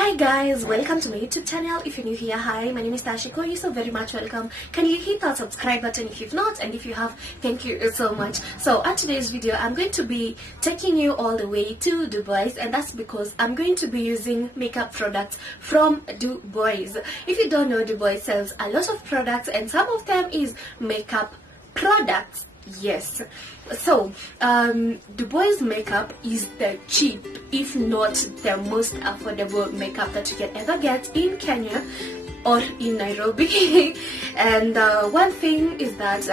Hi guys, welcome to my YouTube channel. If you're new here, hi, my name is Tashiko. You're so very much welcome. Can you hit that subscribe button if you've not, and if you have, thank you so much. So on today's video, I'm going to be taking you all the way to Dubois, and that's because I'm going to be using makeup products from Dubois. If you don't know, Dubois sells a lot of products, and some of them is makeup products. Yes, so Dubois Makeup is the cheap, if not the most affordable makeup that you can ever get in Kenya or in Nairobi. And one thing is that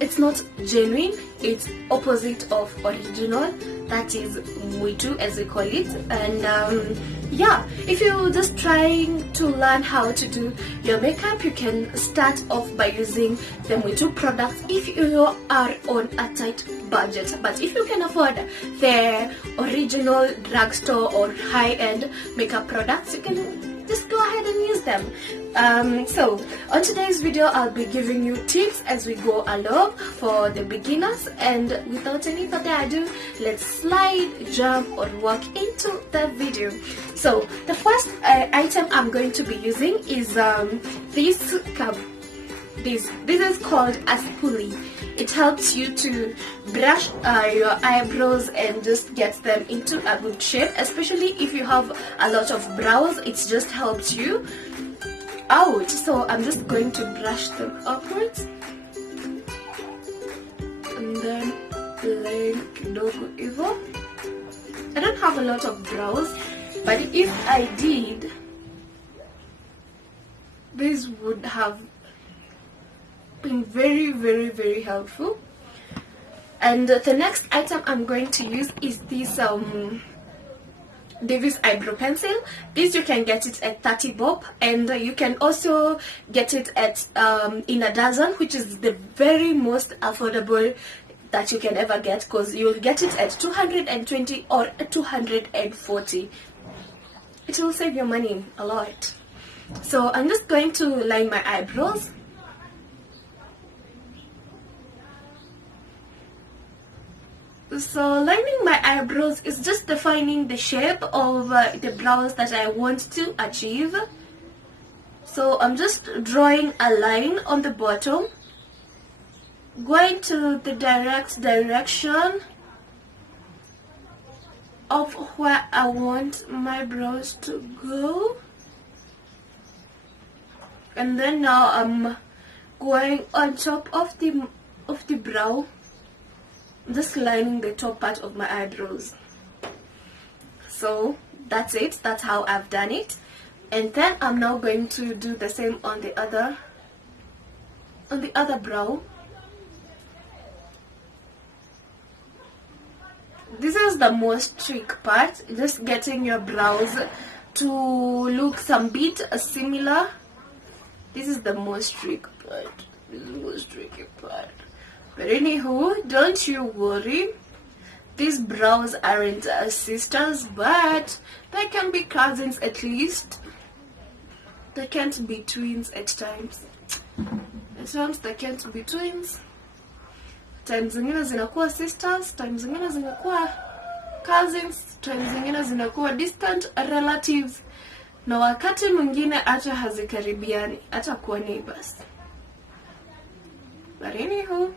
it's not genuine, it's opposite of original, that is mwitu as we call it. And yeah, if you're just trying to learn how to do your makeup, you can start off by using the mwitu products if you are on a tight budget. But if you can afford the original drugstore or high-end makeup products, you can just go ahead and use them. So on today's video, I'll be giving you tips as we go along for the beginners, and without any further ado, let's slide, jump, or walk into the video. So the first item I'm going to be using is this cup. This is called a spoolie. It helps you to brush your eyebrows and just get them into a good shape, especially if you have a lot of brows. It just helps you out. So I'm just going to brush them upwards and then line kidogo hivyo. I don't have a lot of brows, but if I did, this would have been very helpful. And the next item I'm going to use is this Davis eyebrow pencil. This you can get it at 30 bob, and you can also get it at in a dozen, which is the very most affordable that you can ever get, because you'll get it at 220 or 240. It will save your money a lot. So I'm just going to line my eyebrows. So lining my eyebrows is just defining the shape of the brows that I want to achieve. So I'm just drawing a line on the bottom, going to the direct direction of where I want my brows to go. And then now I'm going on top of the brow, just lining the top part of my eyebrows. So that's it, that's how I've done it. And then I'm now going to do the same on the other brow. This is the most tricky part, just getting your brows to look some bit similar. This is the most tricky part. This is the most tricky part. But anywho, don't you worry. These brows aren't sisters, but they can be cousins at least. They can't be twins at times. At times they can't be twins. Times zingine zinakuwa sisters, times zingine zinakuwa cousins, times zingine zinakuwa distant relatives. Na wakati mwingine hata hazikaribiani, hata kuwa neighbors. But anywho,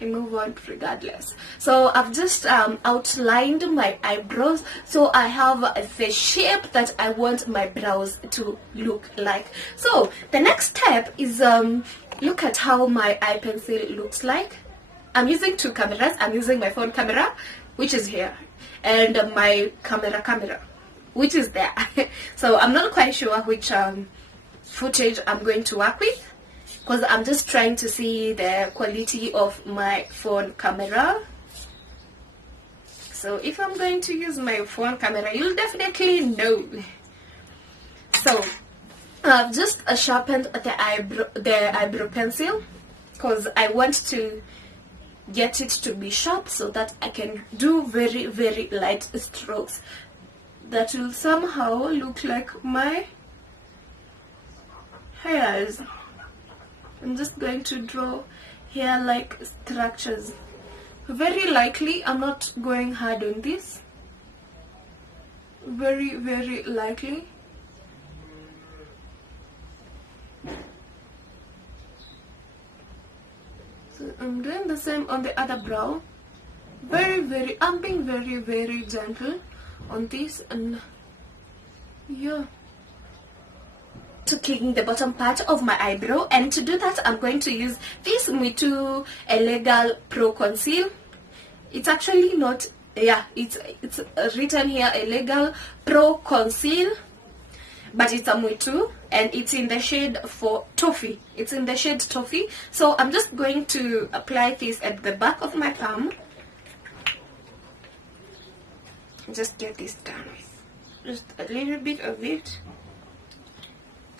I move on regardless. So I've just outlined my eyebrows, so I have the shape that I want my brows to look like. So the next step is look at how my eye pencil looks like. I'm using two cameras. I'm using my phone camera, which is here, and my camera, which is there. So I'm not quite sure which footage I'm going to work with, because I'm just trying to see the quality of my phone camera. So if I'm going to use my phone camera, you'll definitely know. So I've just sharpened the eyebrow pencil, because I want to get it to be sharp so that I can do very light strokes that will somehow look like my hairs. I'm just going to draw hair-like structures. Very likely, I'm not going hard on this. very, very lightly. So I'm doing the same on the other brow. I'm being very, very gentle on this, and yeah, to clean the bottom part of my eyebrow. And to do that, I'm going to use this Me Too Illegal Pro Conceal. It's actually not, yeah, it's written here Illegal Pro Conceal, but it's a Me Too, and it's in the shade for Toffee. It's in the shade Toffee. So I'm just going to apply this at the back of my palm. Just get this done with just a little bit of it.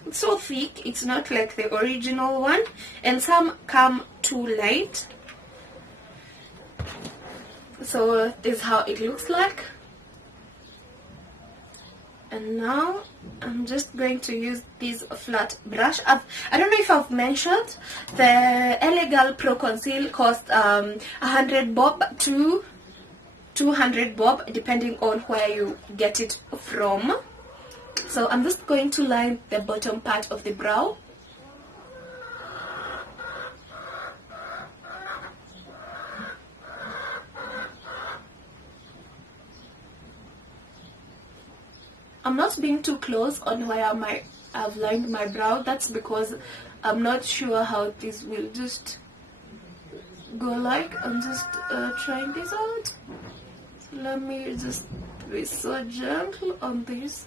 It's so thick, it's not like the original one, and some come too light. So this is how it looks like. And now I'm just going to use this flat brush. I don't know if I've mentioned, the Illegal Pro Conceal costs 100 bob to 200 bob, depending on where you get it from. So I'm just going to line the bottom part of the brow. I'm not being too close on where I've lined my brow. That's because I'm not sure how this will just go like. I'm just trying this out. So let me just be so gentle on this.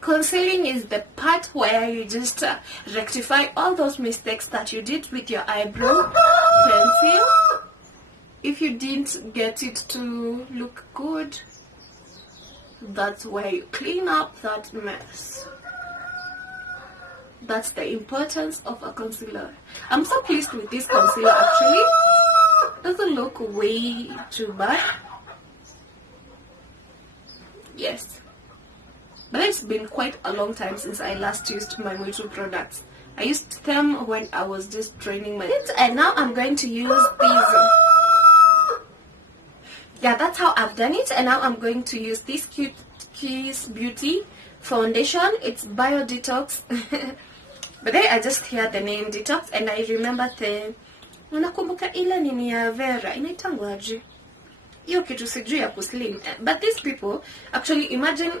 Concealing is the part where you just rectify all those mistakes that you did with your eyebrow pencil. If you didn't get it to look good, that's where you clean up that mess. That's the importance of a concealer. I'm so pleased with this concealer actually. Doesn't look way too bad. Yes. But it's been quite a long time since I last used my Me Too products. I used them when I was just training my... And now I'm going to use these... Yeah, that's how I've done it. And now I'm going to use this Cute Kiss Beauty foundation. It's Bio Detox. But then I just hear the name Detox and I remember the... Unakumbuka ile nini ya Vera. Inaitangwaje? Hiyo kitu sijui ya kuslim. But these people, actually imagine...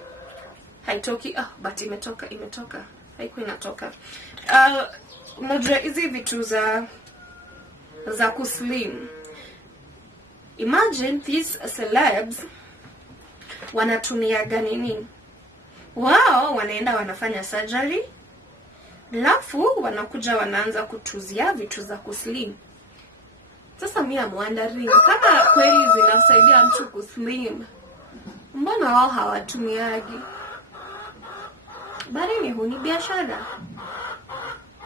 Haitoki, but imetoka. Haikuwa inatoka. Unajua hizi vitu za kuslim. Imagine these celebs wanatumia nini? Wao wanaenda wanafanya surgery. Alafu wanakuja wanaanza kutuzia vitu za kuslim. Sasa mimi am wondering kama kweli zinasaidia mtu kuslim, mbona wao hawatumiagi? But anywho, ni biashara.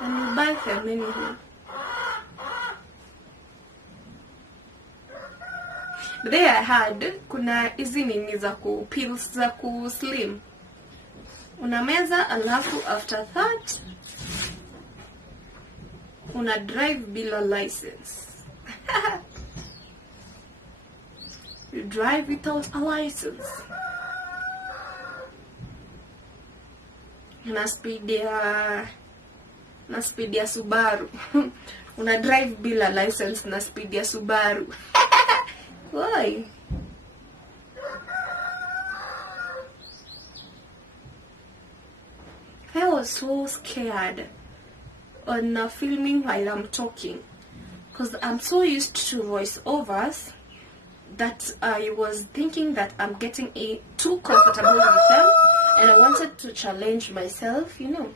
And you buy them anywho. But there I had, kuna hizi nini za pills za slim. Unameza alafu after that, una drive bila license. You drive without a license. Na speed ya Subaru. Una drive bila license na speed ya Subaru. Why? I was so scared on filming while I'm talking, because I'm so used to voiceovers that I was thinking that I'm getting too comfortable with them, and I wanted to challenge myself, you know.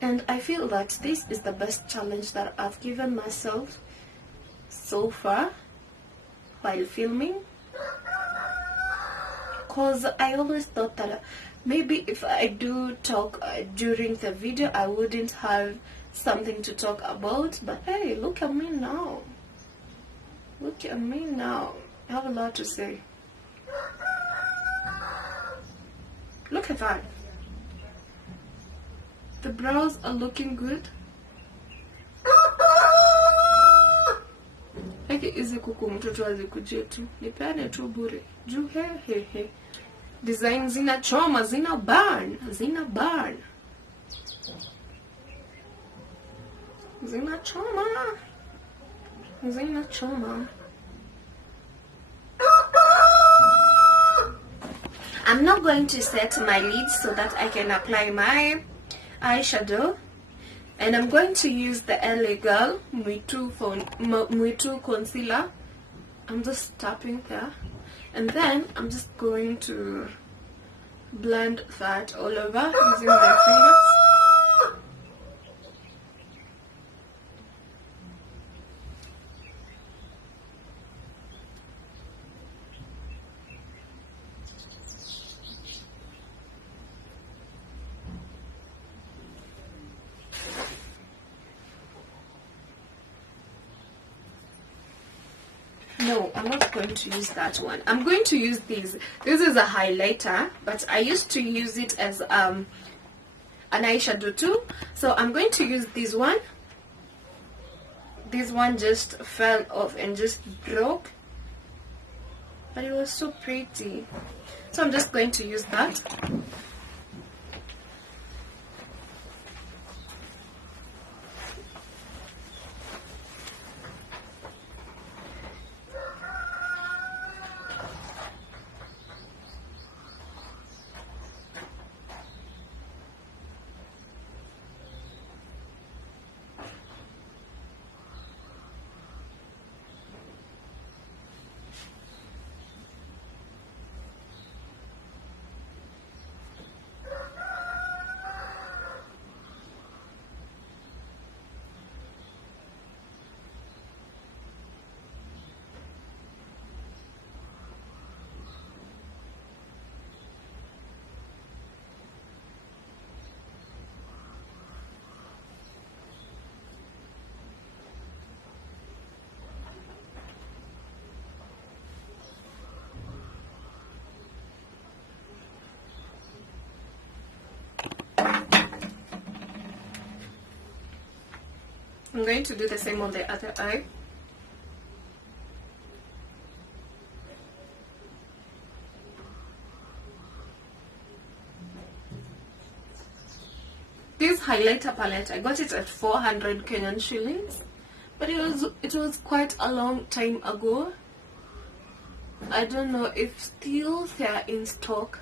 And I feel that this is the best challenge that I've given myself so far while filming, because I always thought that maybe if I do talk during the video, I wouldn't have something to talk about. But hey, look at me now. Look at me now. I have a lot to say. Look at that. The brows are looking good. Haki hizi kuku mtoto azikujie tu. Nipeane tu bure. Juu he. Design zina choma, zina burn. Zina burn. Zina choma. Zina choma. I'm not going to set my lids so that I can apply my eyeshadow, and I'm going to use the LA Girl Muitu concealer. I'm just tapping there, and then I'm just going to blend that all over using my fingers. No, I'm not going to use that one. I'm going to use these. This is a highlighter, but I used to use it as an eyeshadow too. So I'm going to use this one. This one just fell off and just broke, but it was so pretty. So I'm just going to use that. I'm going to do the same on the other eye. This highlighter palette, I got it at 400 Kenyan shillings, but it was quite a long time ago. I don't know if still they're in stock.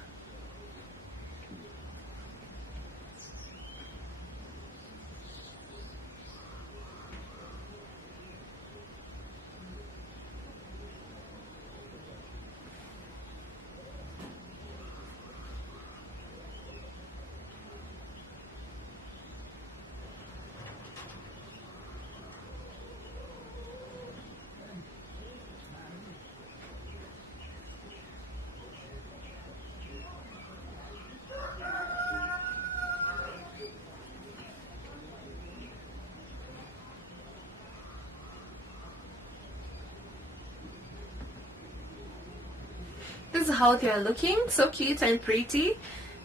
This is how they are looking, so cute and pretty.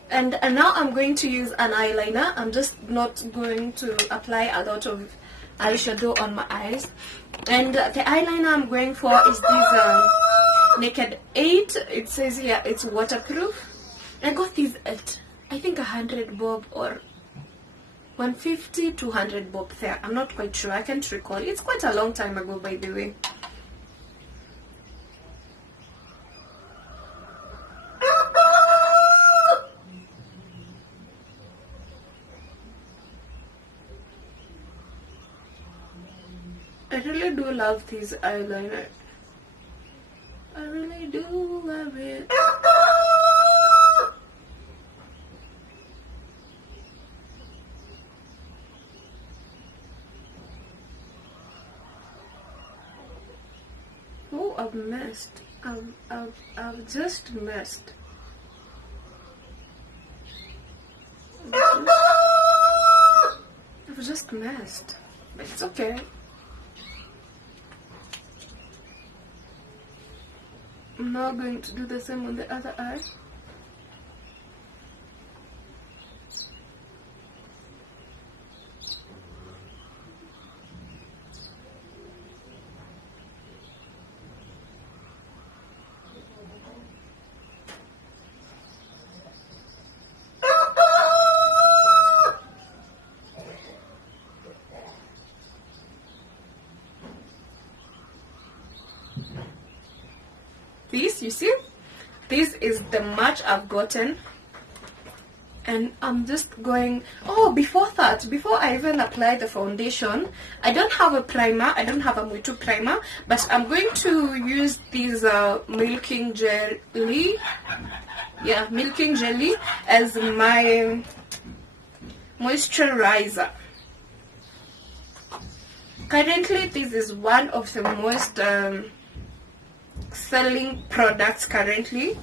And now I'm going to use an eyeliner. I'm just not going to apply a lot of eyeshadow on my eyes. And the eyeliner I'm going for is this Naked 8. It says here it's waterproof. I got these at I think 100 bob or 150, 200 bob there. I'm not quite sure. I can't recall. It's quite a long time ago, by the way. I really do love this eyeliner. I really do love it. Oh, I've messed. I've just messed. I've just messed. But it's okay. I'm now going to do the same on the other eye. This, you see, this is the match I've gotten, and I'm just going, oh, before I even apply the foundation, I don't have a primer, I don't have a Muitu primer, but I'm going to use this milking jelly, yeah, milking jelly as my moisturizer. Currently, this is one of the most selling products currently.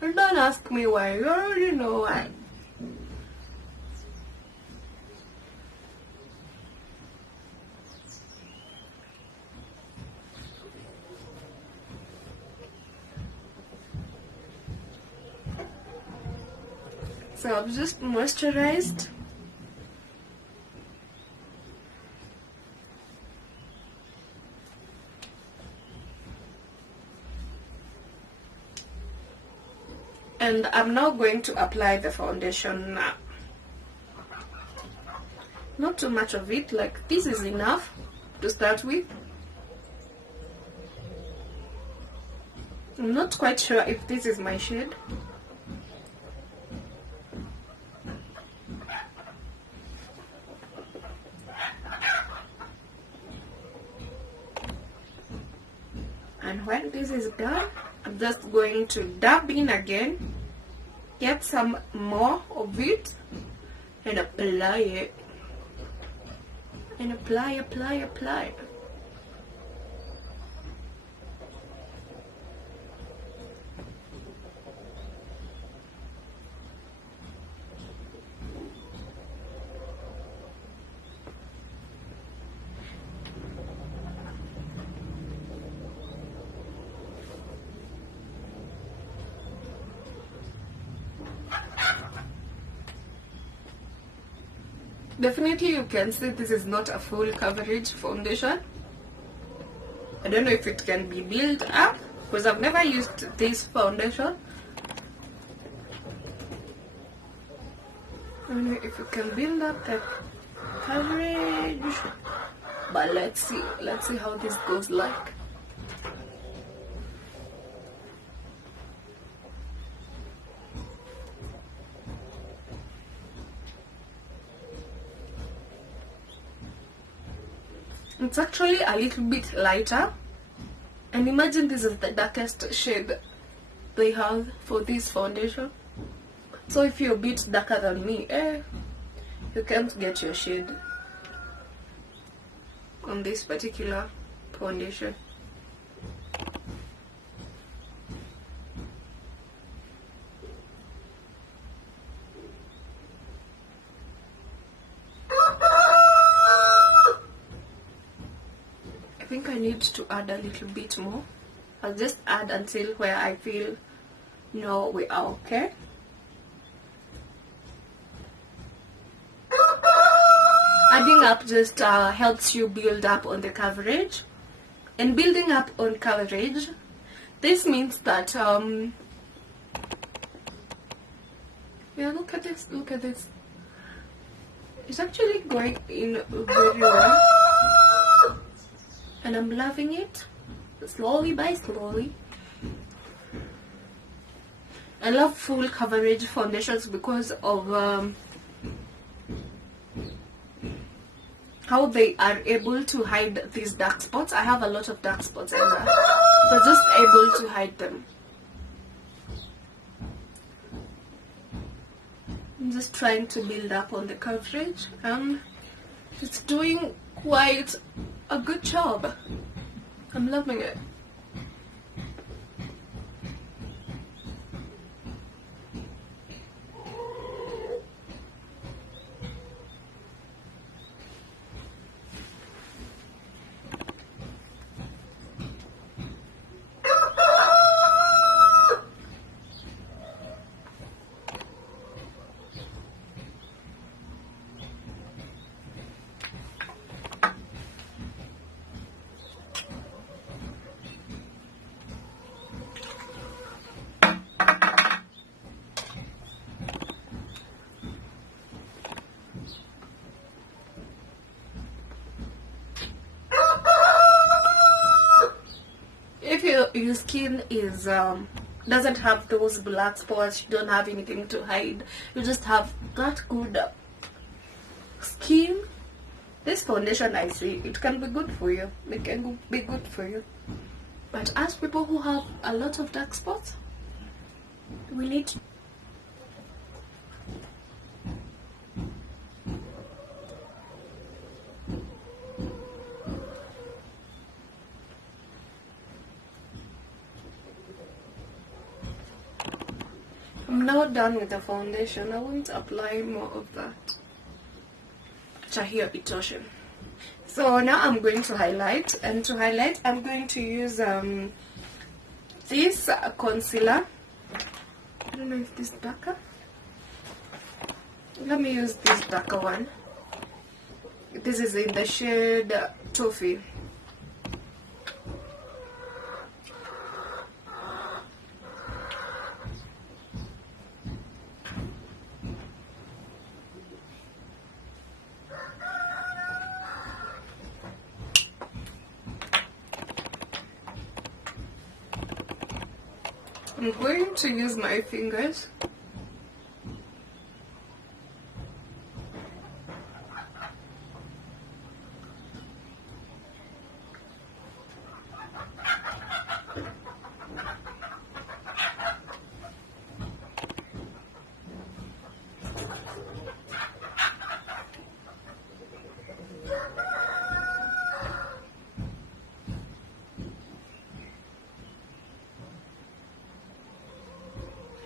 And don't ask me why, you already know why. So I've just moisturized. And I'm now going to apply the foundation now. Not too much of it, like this is enough to start with. I'm not quite sure if this is my shade. And when this is done, I'm just going to dab in again, get some more of it, and apply it. And apply. Definitely you can see this is not a full coverage foundation. I don't know if it can be built up because I've never used this foundation. I don't know if you can build up the coverage, but let's see how this goes like. It's actually a little bit lighter, and imagine this is the darkest shade they have for this foundation. So if you're a bit darker than me, you can't get your shade on this particular foundation. I think I need to add a little bit more. I'll just add until where I feel, no, we are okay. Adding up just helps you build up on the coverage. And building up on coverage, this means that, yeah, look at this. It's actually going in very well. And I'm loving it, slowly by slowly. I love full coverage foundations because of how they are able to hide these dark spots. I have a lot of dark spots and they're just able to hide them. I'm just trying to build up on the coverage and it's doing quite a good job. I'm loving it. If your skin is doesn't have those black spots, you don't have anything to hide, you just have that good skin, this foundation, I see it can be good for you. It can be good for you. But as people who have a lot of dark spots, we need to I'm now done with the foundation. I won't apply more of that. Chahio Itoshin. So now I'm going to highlight, and to highlight I'm going to use this concealer. I don't know if this is darker. Let me use this darker one. This is in the shade Toffee. I'm going to use my fingers.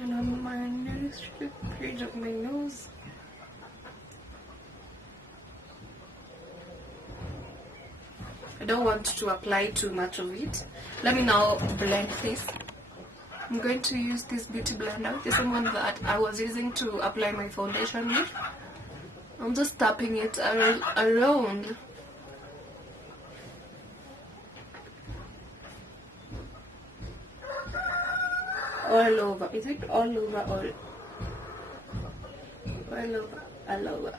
And on my nose, the bridge of my nose. I don't want to apply too much of it. Let me now blend this. I'm going to use this beauty blender, the same one that I was using to apply my foundation with. I'm just tapping it around. All over. Is it all over? All over. All over.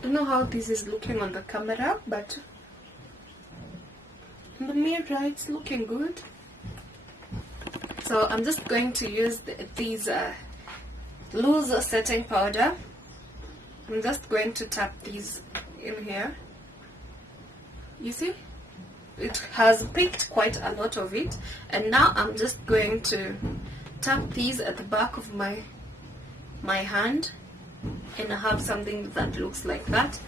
I don't know how this is looking on the camera, but in the mirror it's looking good. So I'm just going to use these loose setting powder. I'm just going to tap these in here. You see, it has picked quite a lot of it, and now I'm just going to tap these at the back of my hand, and I have something that looks like that.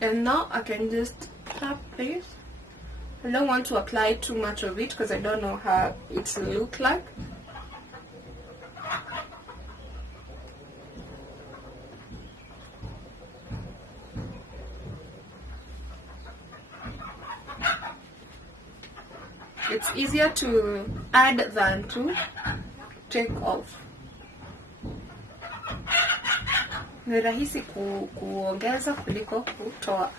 And now I can just tap this. I don't want to apply too much of it because I don't know how it will look like. It's easier to add than to take off. Ni rahisi kuongeza kuliko kutoa.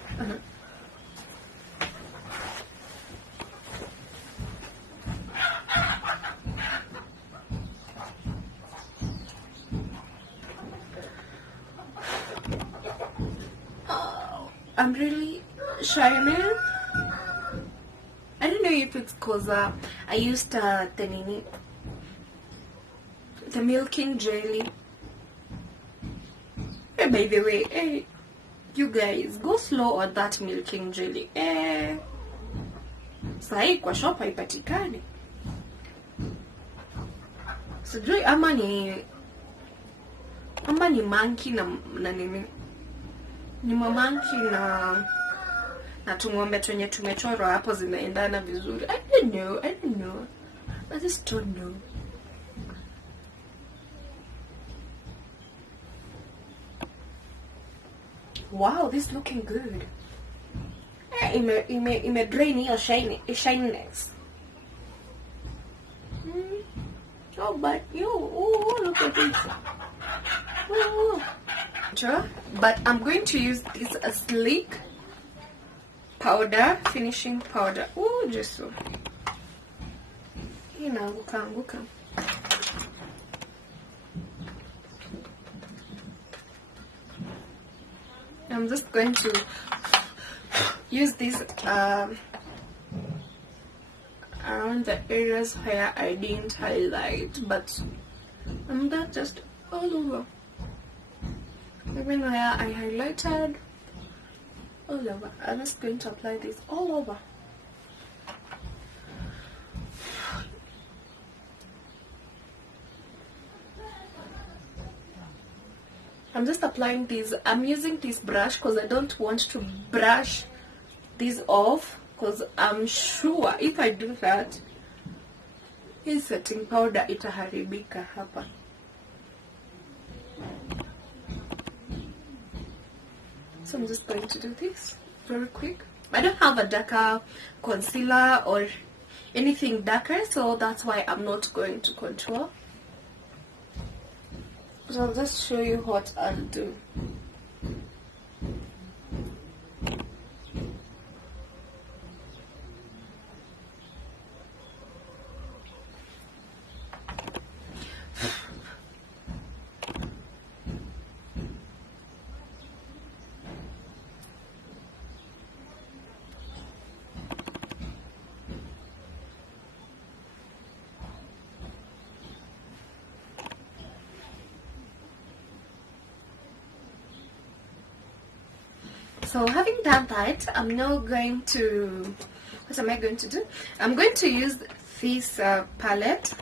I'm really shining. I don't know if it's cause I used the milking jelly. Hey, by the way, hey, you guys, go slow on that milking jelly. Sahi kwa shop haipatikani. Sijui ama ni monkey na nini. Ni monkey na tungombe twenye tumechorwa hapo zinaendana vizuri. I don't know. I just don't know. Wow, this is looking good. Ime drain your shininess. Oh, but look at this. Oh. But I'm going to use this sleek powder, finishing powder. Oh, just so. Inaanguka. I'm just going to use this around the areas where I didn't highlight, but I'm not just all over. Even where I highlighted, all over. I'm just going to apply this all over. I'm just applying this. I'm using this brush because I don't want to brush this off, because I'm sure if I do that, his setting powder itaharibika hapa. So I'm just going to do this very quick. I don't have a darker concealer or anything darker, so that's why I'm not going to contour. So I'll just show you what I'll do. So having done that, I'm now going to, what am I going to do? I'm going to use this palette.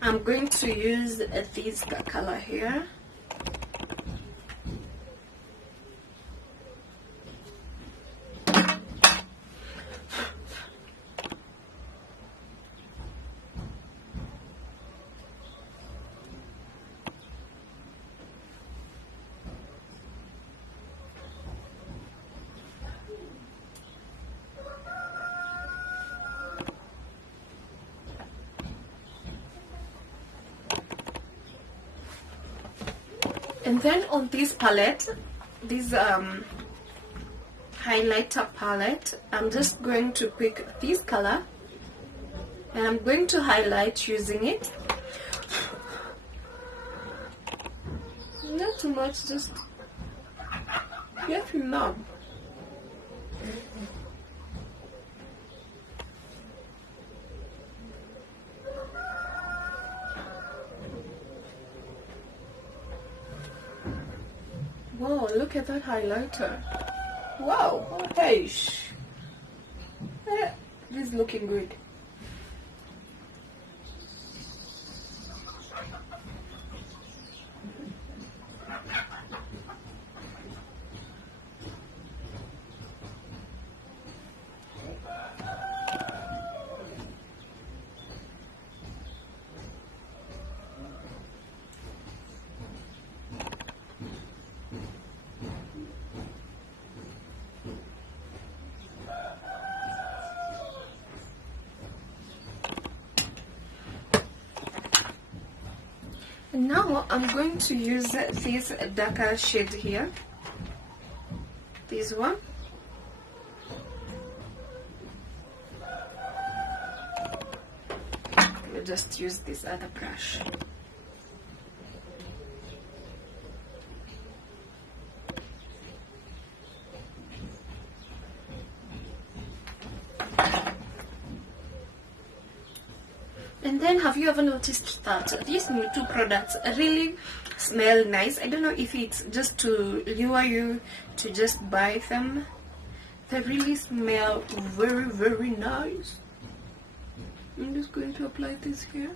I'm going to use this color here. And then on this palette, this highlighter palette, I'm just going to pick this color and I'm going to highlight using it. Not too much, just get enough. Wow, look at that highlighter. Wow, hey, this is looking good. Now I'm going to use this darker shade here, this one. We'll just use this other brush. have you ever noticed that these new two products really smell nice? I don't know if it's just to lure you to just buy them. They really smell very, very nice. I'm just going to apply this here.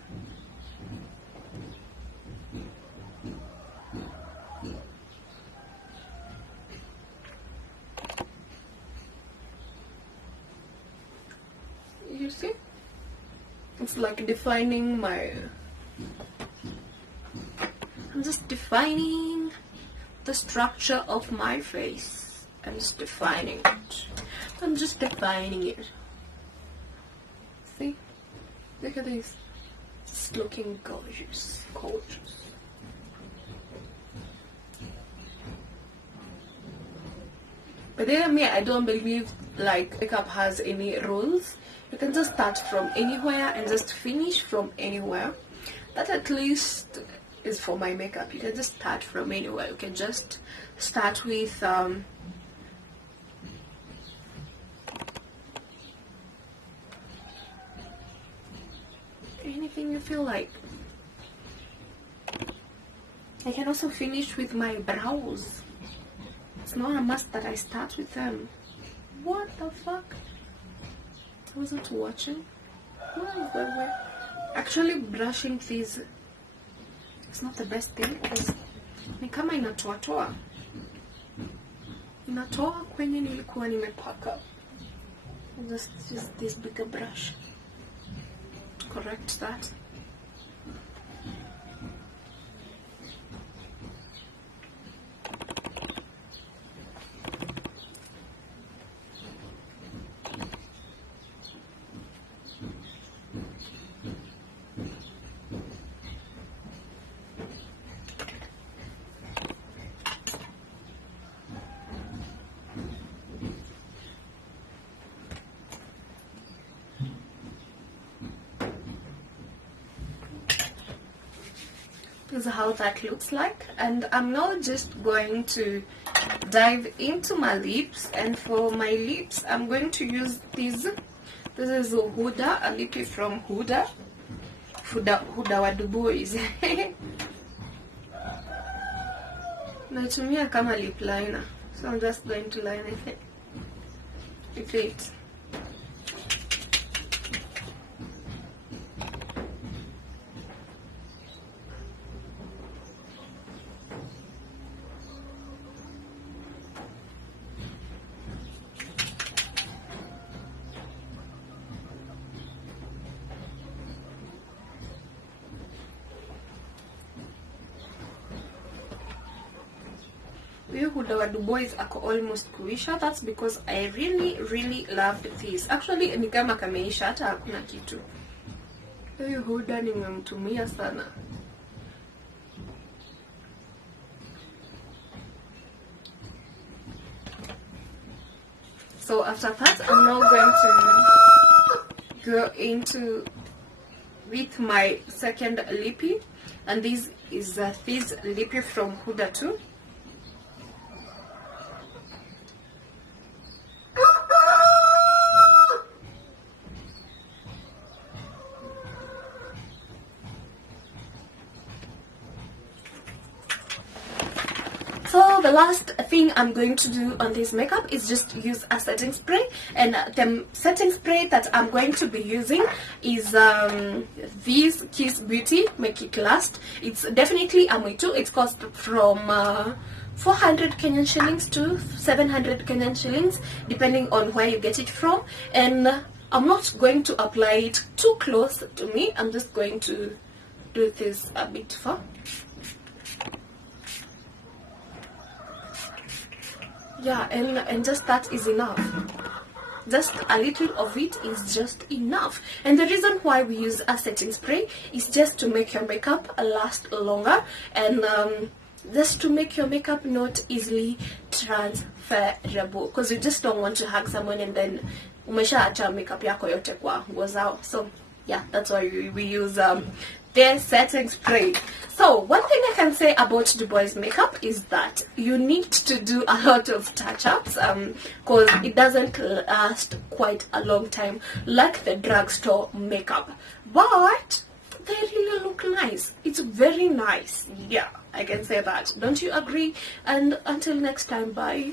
You see? It's like defining my... I'm just defining the structure of my face. I'm just defining it. I'm just defining it. See? Look at this. It's looking gorgeous. Gorgeous. But then me, I don't believe like makeup has any rules. You can just start from anywhere and just finish from anywhere. That at least is for my makeup. You can just start from anywhere. You can just start with anything you feel like. I can also finish with my brows. It's not a must that I start with them. What the fuck? I wasn't watching. What is that way? Actually, brushing these is not the best thing because ni kama inatoa kwenye nilikuwa nimepaka. I'll just use this bigger brush to correct that. This is how that looks like, and I'm now just going to dive into my lips, and for my lips I'm going to use this. This is a Huda, a lippy from Huda wa Dubois. Natumia kama lip liner, so I'm just going to line it with it. Huda wa Dubois ako almost kuisha. That's because I really loved this. Actually ni kama kameisha, hata hakuna kitu. Huyu Huda nimemtumia sana. So after that, I'm now going to go into with my second lippy, and this is this lippy from Huda too. So the last thing I'm going to do on this makeup is just use a setting spray, and the setting spray that I'm going to be using is this Kiss Beauty Make It Last. It's definitely a Mwitu. It's cost from 400 Kenyan shillings to 700 Kenyan shillings depending on where you get it from, and I'm not going to apply it too close to me. I'm just going to do this a bit far. Yeah, and just that is enough. Just a little of it is just enough. And the reason why we use a setting spray is just to make your makeup last longer, and just to make your makeup not easily transferable, because you just don't want to hug someone and then umeshaacha makeup yako yote kwa nguo zao. So yeah, that's why we use their setting spray. So one thing I can say about Dubois makeup is that you need to do a lot of touch-ups because it doesn't last quite a long time like the drugstore makeup. But they really look nice. It's very nice. Yeah, I can say that. Don't you agree? And until next time, bye.